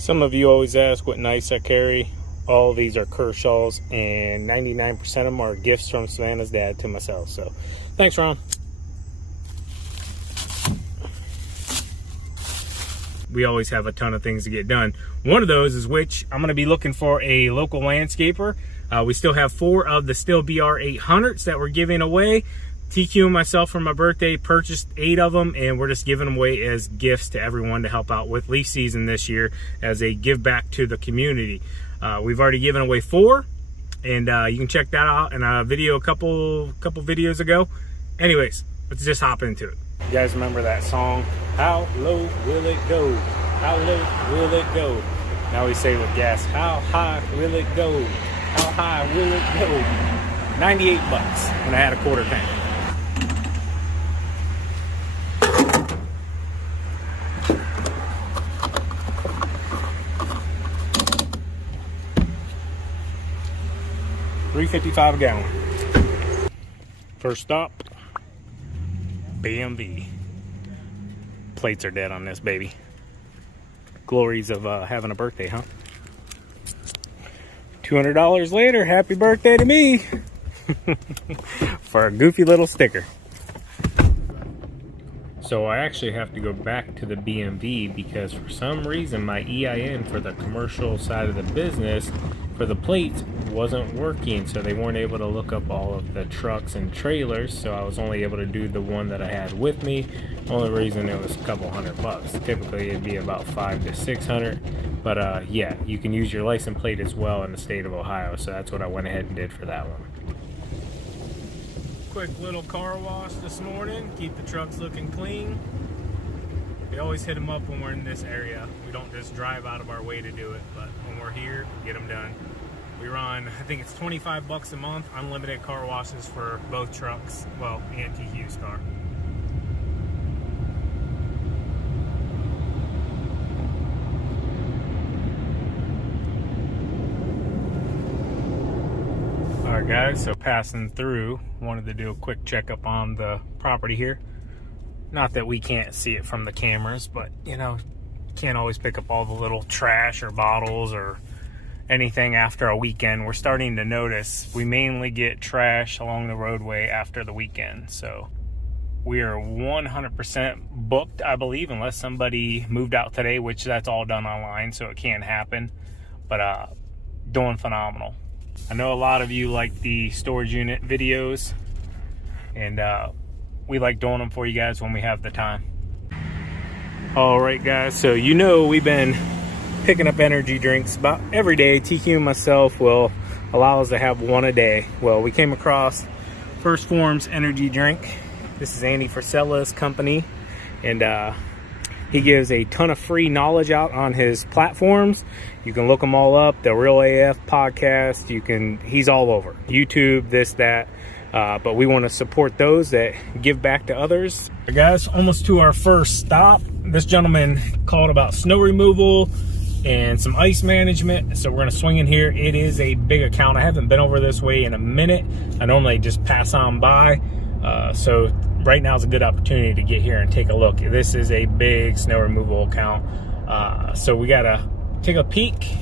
Some of you always ask what knives I carry. All these are Kershaws, and 99% of them are gifts from Savannah's dad to myself. So thanks, Ron. We always have a ton of things to get done. One of those is which I'm going to be looking for a local landscaper. We still have 4 of the Stihl BR 800s that we're giving away. TQ and myself for my birthday purchased 8 of them, and we're just giving them away as gifts to everyone to help out with leaf season this year as a give back to the community. We've already given away 4, and you can check that out in a video a couple videos ago. Anyways, let's just hop into it. You guys remember that song, How Low Will It Go? How low will it go? Now we say with gas, how high will it go? How high will it go? 98 bucks when I had a quarter tank. $3.55 a gallon. First stop, BMV. Plates are dead on this baby. Glories of having a birthday, huh? $200 later, happy birthday to me. For a goofy little sticker. So I actually have to go back to the BMV because for some reason my EIN for the commercial side of the business for the plates wasn't working, so they weren't able to look up all of the trucks and trailers, so I was only able to do the one that I had with me. Only reason it was a couple $100. Typically it'd be about $500 to $600, but yeah, you can use your license plate as well in the state of Ohio, so that's what I went ahead and did for that one. Quick little car wash this morning, keep the trucks looking clean. We always hit them up when we're in this area. We don't just drive out of our way to do it, but when we're here, get them done. We run, I think it's 25 bucks a month, unlimited car washes for both trucks, well, and TQ's car. Alright guys, so passing through, wanted to do a quick checkup on the property here. Not that we can't see it from the cameras, but you know, you can't always pick up all the little trash or bottles or anything after a weekend. We're starting to notice we mainly get trash along the roadway after the weekend. So we are 100% booked, I believe, unless somebody moved out today, which that's all done online, so it can happen. But doing phenomenal. I know a lot of you like the storage unit videos, and we like doing them for you guys when we have the time. All right guys, so you know we've been picking up energy drinks about every day. TQ and myself will allow us to have one a day. Well, we came across First Form's energy drink. This is Andy Frisella's company, and he gives a ton of free knowledge out on his platforms. You can look them all up. The Real AF podcast. He's all over YouTube, this, that. But we want to support those that give back to others. Guys, almost to our first stop. This gentleman called about snow removal and some ice management, so we're going to swing in here. It is a big account. I haven't been over this way in a minute. I normally just pass on by, so right now is a good opportunity to get here and take a look. This is a big snow removal account, so we got to take a peek.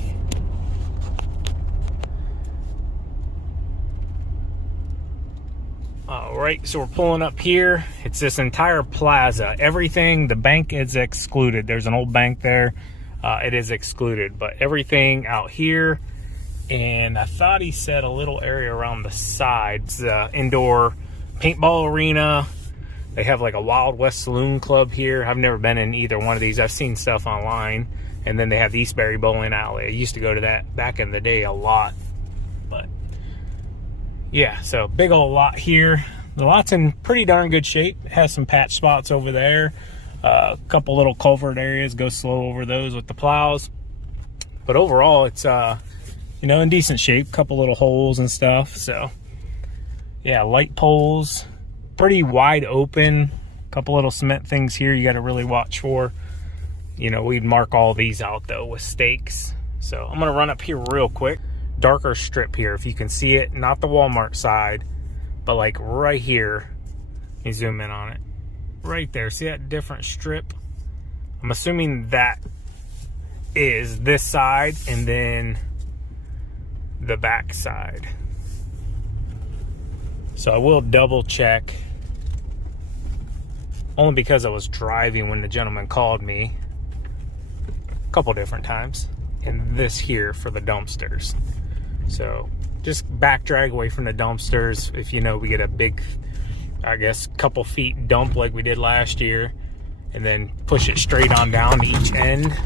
All right, so we're pulling up here. It's this entire plaza. Everything, the bank is excluded. There's an old bank there. It is excluded, but everything out here, and I thought he said a little area around the sides, indoor paintball arena. They have like a Wild West Saloon Club here. I've never been in either one of these. I've seen stuff online, and then they have the Eastbury Bowling Alley. I used to go to that back in the day a lot, but yeah, so big old lot here. The lot's in pretty darn good shape. It has some patch spots over there. A couple little culvert areas, go slow over those with the plows, but overall it's you know, in decent shape. Couple little holes and stuff. So yeah, light poles, pretty wide open. Couple little cement things here you got to really watch for. You know, we'd mark all these out though with stakes. So I'm gonna run up here real quick. Darker strip here, if you can see it, not the Walmart side, but like right here. Let me zoom in on it. Right there, see that different strip? I'm assuming that is this side and then the back side. So I will double check, only because I was driving when the gentleman called me a couple different times, and this here for the dumpsters. So just back drag away from the dumpsters. If you know, we get a big, I guess, couple feet dump like we did last year, and then push it straight on down to each end.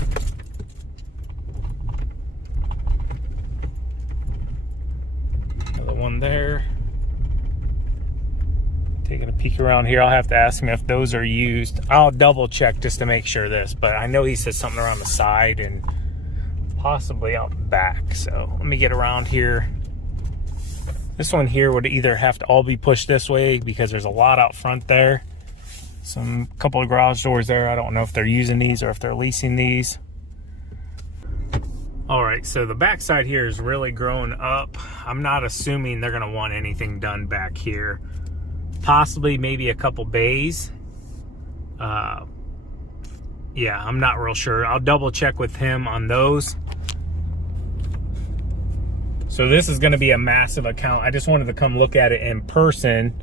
Another one there. Taking a peek around here. I'll have to ask him if those are used. I'll double check just to make sure this, but I know he said something around the side and possibly out back. So let me get around here. This one here would either have to all be pushed this way because there's a lot out front there. Some couple of garage doors there. I don't know if they're using these or if they're leasing these. All right, so the back side here is really grown up. I'm not assuming they're gonna want anything done back here. Possibly maybe a couple bays. Yeah, I'm not real sure. I'll double check with him on those. So this is going to be a massive account. I just wanted to come look at it in person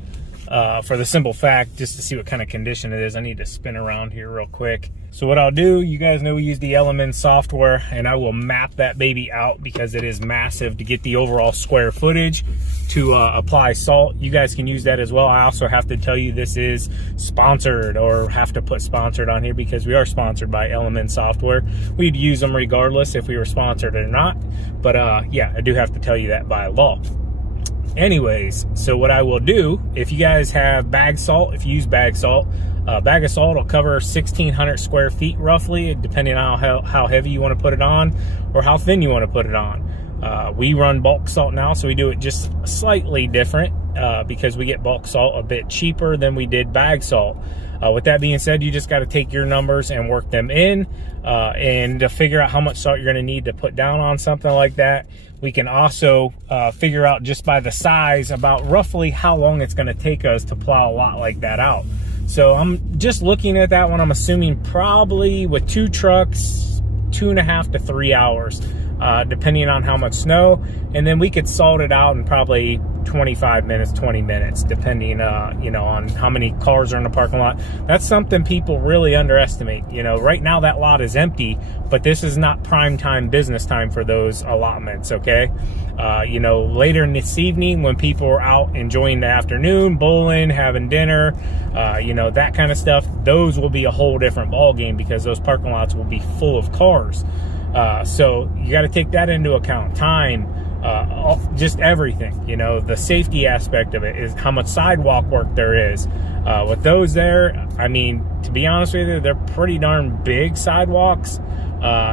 for the simple fact, just to see what kind of condition it is. I need to spin around here real quick. So what I'll do, you guys know we use the LMN software, and I will map that baby out because it is massive to get the overall square footage to apply salt. You guys can use that as well. I also have to tell you this is sponsored, or have to put sponsored on here because we are sponsored by LMN software. We'd use them regardless if we were sponsored or not. But yeah, I do have to tell you that by law. Anyways, so what I will do, if you guys have bag salt, if you use bag salt, bag of salt will cover 1,600 square feet roughly, depending on how heavy you want to put it on or how thin you want to put it on. We run bulk salt now, so we do it just slightly different because we get bulk salt a bit cheaper than we did bag salt. With that being said, you just got to take your numbers and work them in and to figure out how much salt you're going to need to put down on something like that. We can also figure out just by the size about roughly how long it's going to take us to plow a lot like that out. So I'm just looking at that one. I'm assuming probably with 2 trucks, 2.5 to 3 hours, depending on how much snow. And then we could salt it out in probably 25 minutes, 20 minutes, depending, you know, on how many cars are in the parking lot. That's something people really underestimate. You know, right now that lot is empty, but this is not prime time business time for those allotments, okay? You know, later in this evening when people are out enjoying the afternoon, bowling, having dinner, you know, that kind of stuff, those will be a whole different ball game because those parking lots will be full of cars. So you got to take that into account. Time, just everything, you know, the safety aspect of it is how much sidewalk work there is. With those there, I mean, to be honest with you, they're pretty darn big sidewalks.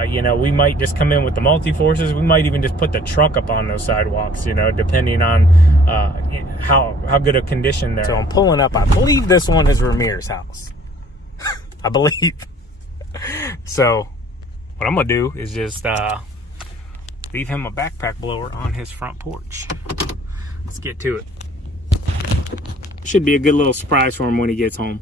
You know, we might just come in with the multi-forces. We might even just put the truck up on those sidewalks, you know, depending on how good a condition they're in. So I'm pulling up. I believe this one is Ramir's house. I believe. So what I'm going to do is just leave him a backpack blower on his front porch. Let's get to it. Should be a good little surprise for him when he gets home.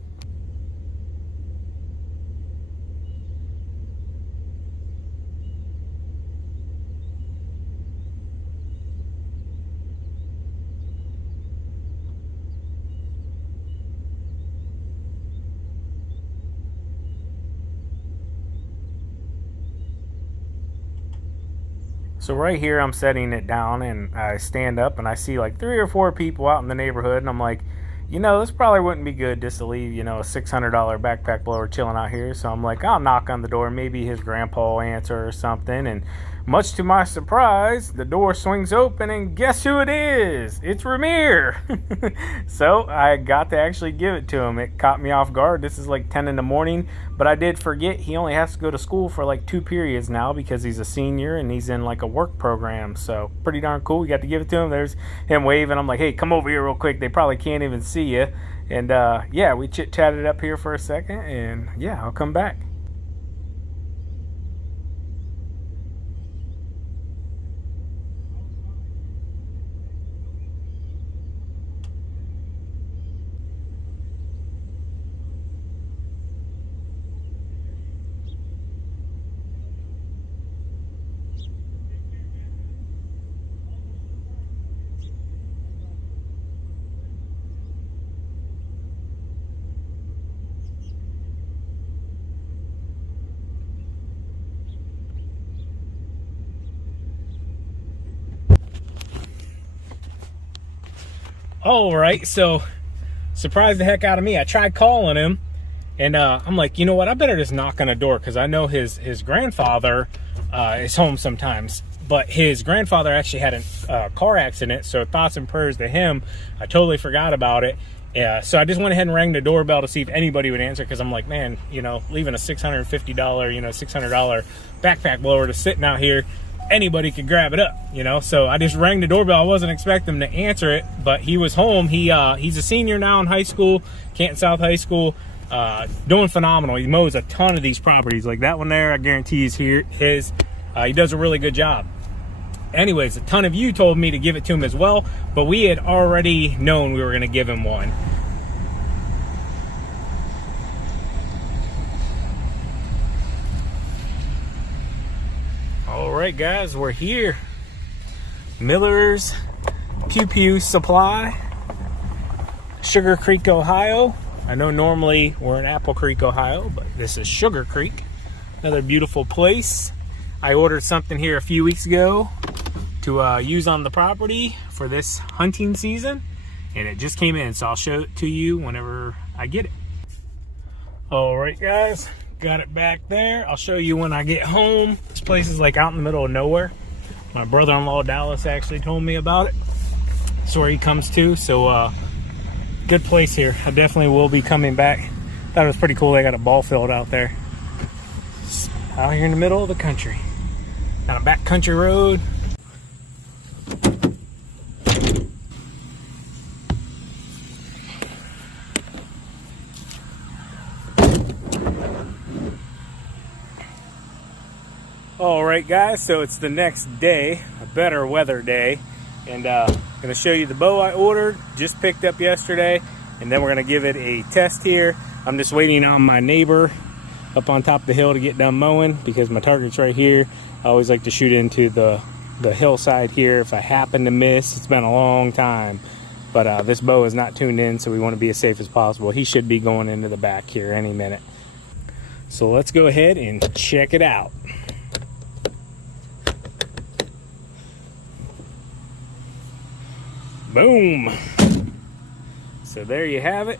So right here, I'm setting it down and I stand up and I see like 3 or 4 people out in the neighborhood, and I'm like, you know, this probably wouldn't be good just to leave, you know, a $600 backpack blower chilling out here. So I'm like, I'll knock on the door. Maybe his grandpa will answer or something. And much to my surprise, the door swings open and guess who it is? It's Ramir. So I got to actually give it to him. It caught me off guard. This is like 10 in the morning, but I did forget he only has to go to school for like 2 periods now because he's a senior and he's in like a work program. So pretty darn cool. We got to give it to him. There's him waving. I'm like, hey, come over here real quick. They probably can't even see you. And yeah, we chit-chatted up here for a second, and yeah, I'll come back. All right, so surprised the heck out of me. I tried calling him, and I'm like, you know what? I better just knock on the door because I know his grandfather is home sometimes. But his grandfather actually had a car accident, so thoughts and prayers to him. I totally forgot about it. Yeah, so I just went ahead and rang the doorbell to see if anybody would answer because I'm like, man, you know, leaving a $650, $600 backpack blower to sitting out here, anybody could grab it up, you know. So I just rang the doorbell. I wasn't expecting him to answer it, but he was home. He's a senior now in high school, Canton South High School, doing phenomenal. He mows a ton of these properties. Like that one there, I guarantee is his. He does a really good job. Anyways, a ton of you told me to give it to him as well, but we had already known we were going to give him one. All right, guys, we're here. Miller's Pew Pew Supply, Sugar Creek, Ohio. I know normally we're in Apple Creek, Ohio, but this is Sugar Creek. Another beautiful place. I ordered something here a few weeks ago to use on the property for this hunting season, and it just came in, so I'll show it to you whenever I get it. All right, guys, got it back there. I'll show you when I get home. This place is like out in the middle of nowhere. My brother-in-law Dallas actually told me about it. That's where he comes to, so good place here. I definitely will be coming back. Thought it was pretty cool. They got a ball field out there, just out here in the middle of the country, down a back country road. All right, guys, so it's the next day, a better weather day, and I'm going to show you the bow I ordered, just picked up yesterday, and then we're going to give it a test here. I'm just waiting on my neighbor up on top of the hill to get done mowing because my target's right here. I always like to shoot into the hillside here if I happen to miss. It's been a long time, but this bow is not tuned in, so we want to be as safe as possible. He should be going into the back here any minute. So let's go ahead and check it out. Boom. So there you have it.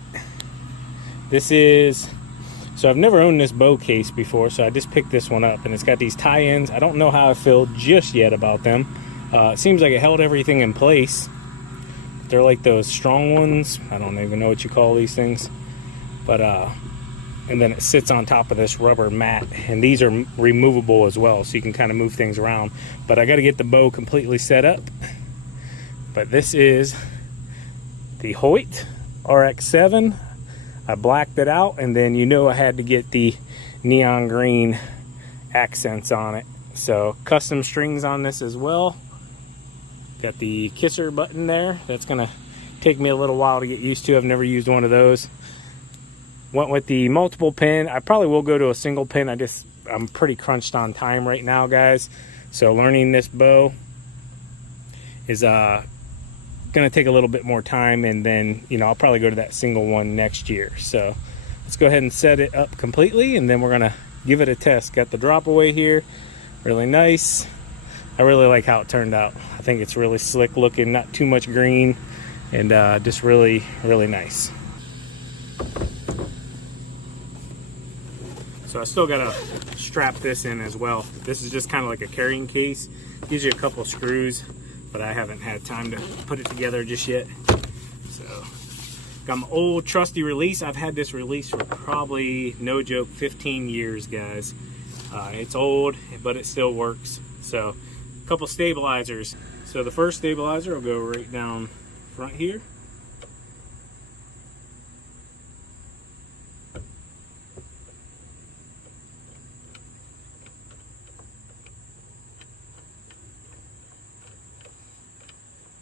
This is, so I've never owned this bow case before, so I just picked this one up, and it's got these tie-ins. I don't know how I feel just yet about them. It seems like it held everything in place. They're like those strong ones. I don't even know what you call these things, but and then it sits on top of this rubber mat, and these are removable as well, so you can kind of move things around. But I got to get the bow completely set up. But this is the Hoyt RX7. I blacked it out, and then you know I had to get the neon green accents on it. So custom strings on this as well. Got the kisser button there. That's gonna take me a little while to get used to. I've never used one of those. Went with the multiple pin. I probably will go to a single pin. I'm pretty crunched on time right now, guys. So learning this bow is gonna take a little bit more time, and then I'll probably go to that single one next year. So let's go ahead and set it up completely, and then we're gonna give it a test. Got the drop away here, really nice. I really like how it turned out. I think it's really slick looking, not too much green, and just really nice. So I still gotta strap this in as well. This is just kind of like a carrying case. Gives you a couple screws, but I haven't had time to put it together just yet. So, got my old trusty release. I've had this release for probably, no joke, 15 years, guys. It's old, but it still works. So, a couple stabilizers. So the first stabilizer will go right down front here.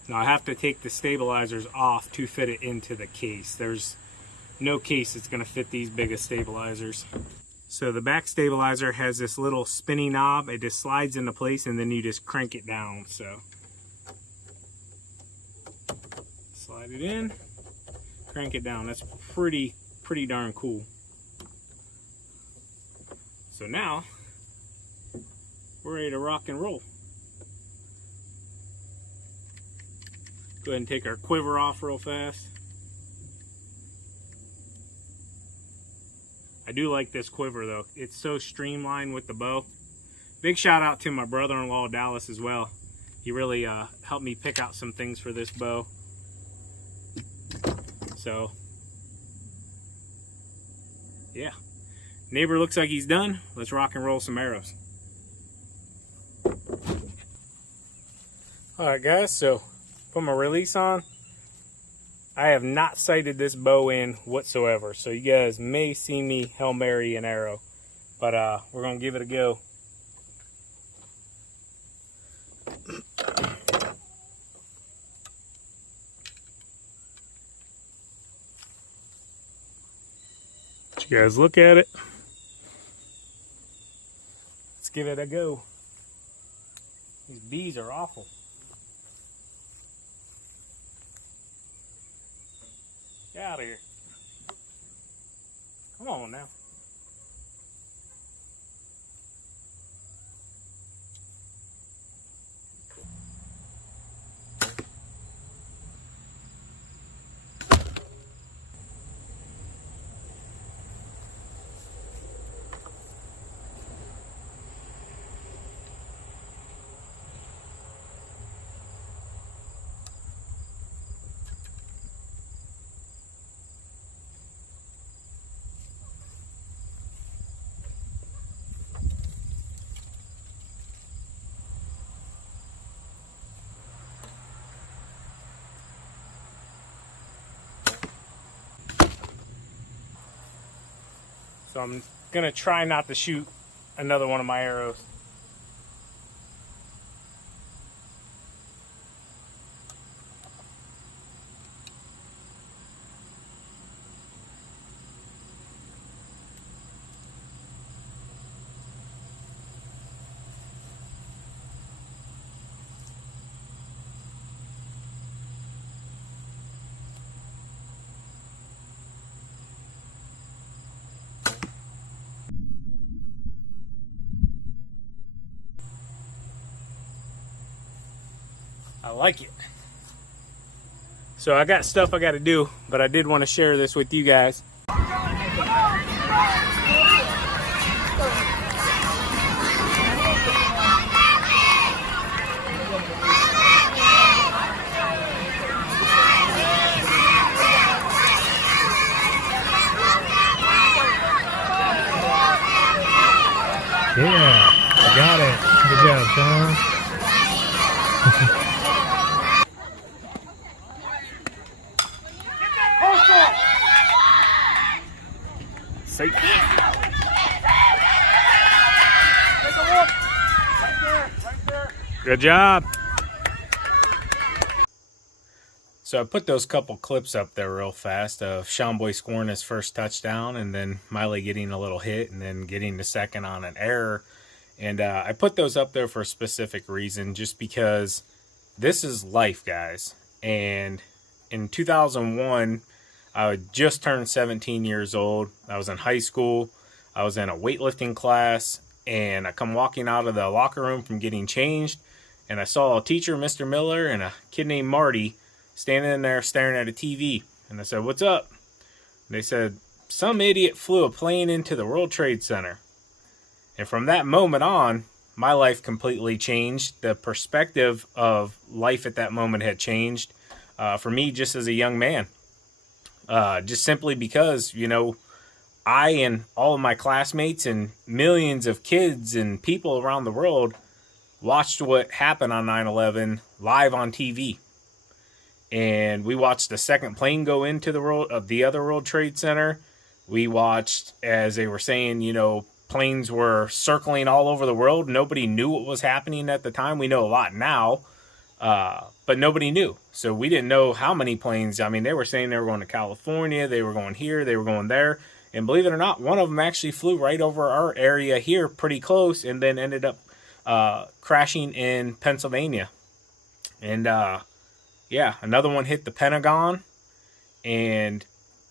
Now I have to take the stabilizers off to fit it into the case. There's no case that's going to fit these biggest stabilizers. So the back stabilizer has this little spinny knob. It just slides into place, and then you just crank it down. So slide it in, crank it down. That's pretty darn cool. So now we're ready to rock and roll. Go ahead and take our quiver off real fast. I do like this quiver though. It's so streamlined with the bow. Big shout out to my brother-in-law Dallas as well. He really helped me pick out some things for this bow. So yeah, neighbor looks like he's done. Let's rock and roll some arrows. All right guys, so put my release on. I have not sighted this bow in whatsoever, so you guys may see me Hail Mary an arrow, but we're gonna give it a go. Let you guys look at it. Let's give it a go. These bees are awful. Get out of here. Come on now. So I'm gonna try not to shoot another one of my arrows. I like it. So I got stuff I got to do, but I did want to share this with you guys. Yeah, I got it. Good job, Sean. Safe. Good job. So I put those couple clips up there real fast of Sean Boy scoring his first touchdown and then Miley getting a little hit and then getting the second on an error. And I put those up there for a specific reason, just because this is life, guys. And in 2001, I had just turned 17 years old. I was in high school. I was in a weightlifting class, and I come walking out of the locker room from getting changed, and I saw a teacher, Mr. Miller, and a kid named Marty standing in there staring at a TV. And I said, "What's up?" And they said, "Some idiot flew a plane into the World Trade Center." And from that moment on, my life completely changed. The perspective of life at that moment had changed for me just as a young man. Just simply because, you know, I and all of my classmates and millions of kids and people around the world watched what happened on 9/11 live on TV. And we watched the second plane go into the other World Trade Center. We watched, as they were saying, you know, planes were circling all over the world. Nobody knew what was happening at the time. We know a lot now, but nobody knew. So we didn't know how many planes. I mean, they were saying they were going to California, they were going here, they were going there. And believe it or not, one of them actually flew right over our area here pretty close and then ended up crashing in Pennsylvania. And yeah, another one hit the Pentagon. And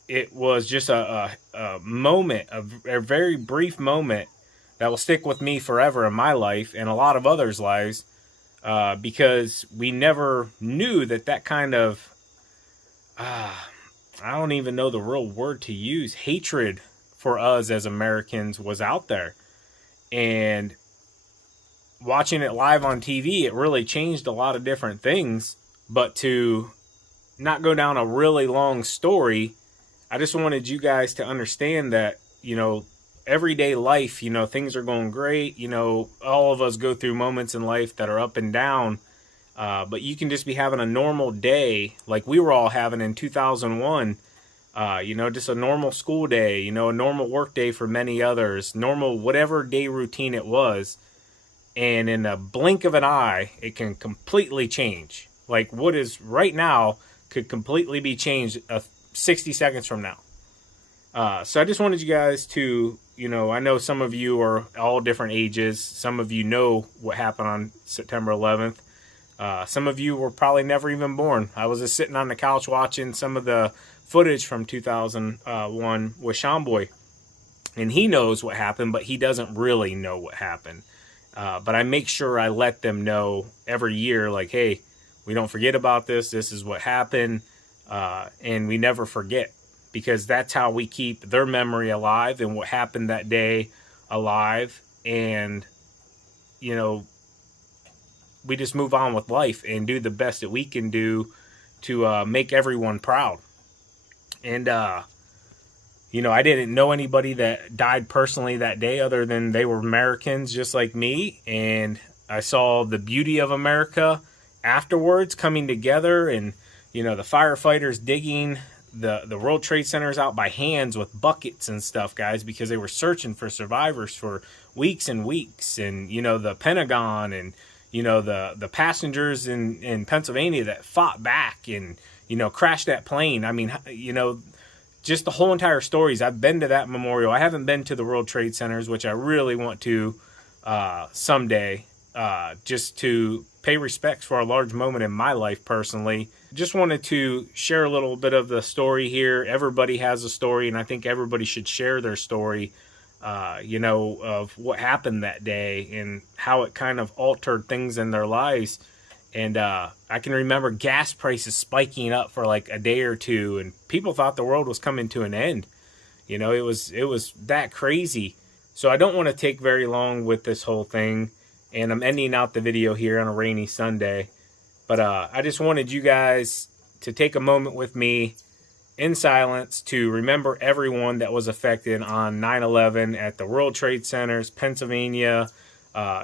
it was just a moment, a very brief moment that will stick with me forever in my life and a lot of others' lives because we never knew that kind of, I don't even know the real word to use, hatred for us as Americans was out there. And watching it live on TV, it really changed a lot of different things. But to not go down a really long story, I just wanted you guys to understand that, you know, everyday life, you know, things are going great. You know, all of us go through moments in life that are up and down. But you can just be having a normal day like we were all having in 2001. You know, just a normal school day, you know, a normal work day for many others, normal whatever day routine it was. And in a blink of an eye, it can completely change. Like what is right now could completely be changed 60 seconds from now. So I just wanted you guys to, you know, I know some of you are all different ages. Some of you know what happened on September 11th. Some of you were probably never even born. I was just sitting on the couch watching some of the footage from 2001 with Sean Boy. And he knows what happened, but he doesn't really know what happened. But I make sure I let them know every year, like, hey, we don't forget about this. This is what happened. And we never forget, because that's how we keep their memory alive and what happened that day alive. And, you know, we just move on with life and do the best that we can do to make everyone proud. And, you know, I didn't know anybody that died personally that day other than they were Americans just like me. And I saw the beauty of America afterwards coming together, and, you know, the firefighters digging the World Trade Centers out by hands with buckets and stuff, guys, because they were searching for survivors for weeks and weeks. And, you know, the Pentagon and, you know, the passengers in Pennsylvania that fought back and, you know, crashed that plane. I mean, you know, just the whole entire stories. I've been to that memorial. I haven't been to the World Trade Centers, which I really want to someday, just to pay respects for a large moment in my life personally. Just wanted to share a little bit of the story here. Everybody has a story, and I think everybody should share their story, you know, of what happened that day and how it kind of altered things in their lives. And I can remember gas prices spiking up for like a day or two, and people thought the world was coming to an end. You know, it was that crazy. So I don't want to take very long with this whole thing, and I'm ending out the video here on a rainy Sunday. But I just wanted you guys to take a moment with me in silence to remember everyone that was affected on 9/11 at the World Trade Centers, Pennsylvania,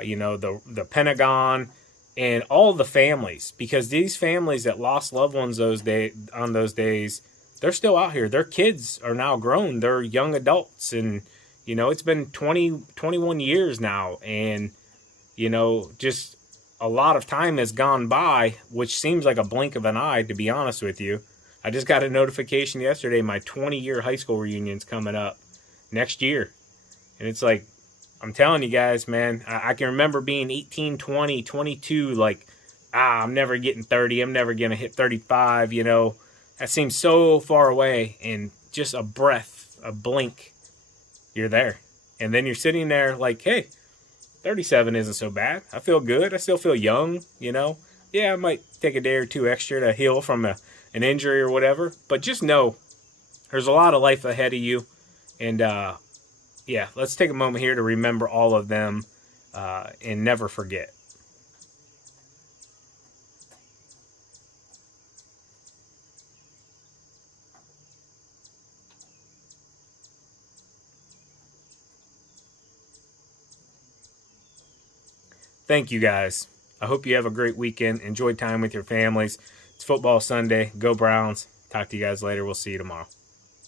you know, the Pentagon, and all the families, because these families that lost loved ones on those days, they're still out here. Their kids are now grown. They're young adults. And, you know, it's been 21 years now. And, you know, just a lot of time has gone by, which seems like a blink of an eye, to be honest with you. I just got a notification yesterday, my 20-year high school reunion's coming up next year. And it's like, I'm telling you guys, man, I can remember being 18, 20, 22, like, I'm never getting 30. I'm never going to hit 35, you know. That seems so far away, and just a breath, a blink, you're there. And then you're sitting there like, hey, 37 isn't so bad. I feel good. I still feel young, you know. Yeah, I might take a day or two extra to heal from an injury or whatever. But just know there's a lot of life ahead of you. And, yeah, let's take a moment here to remember all of them and never forget. Thank you, guys. I hope you have a great weekend. Enjoy time with your families. It's football Sunday. Go Browns. Talk to you guys later. We'll see you tomorrow.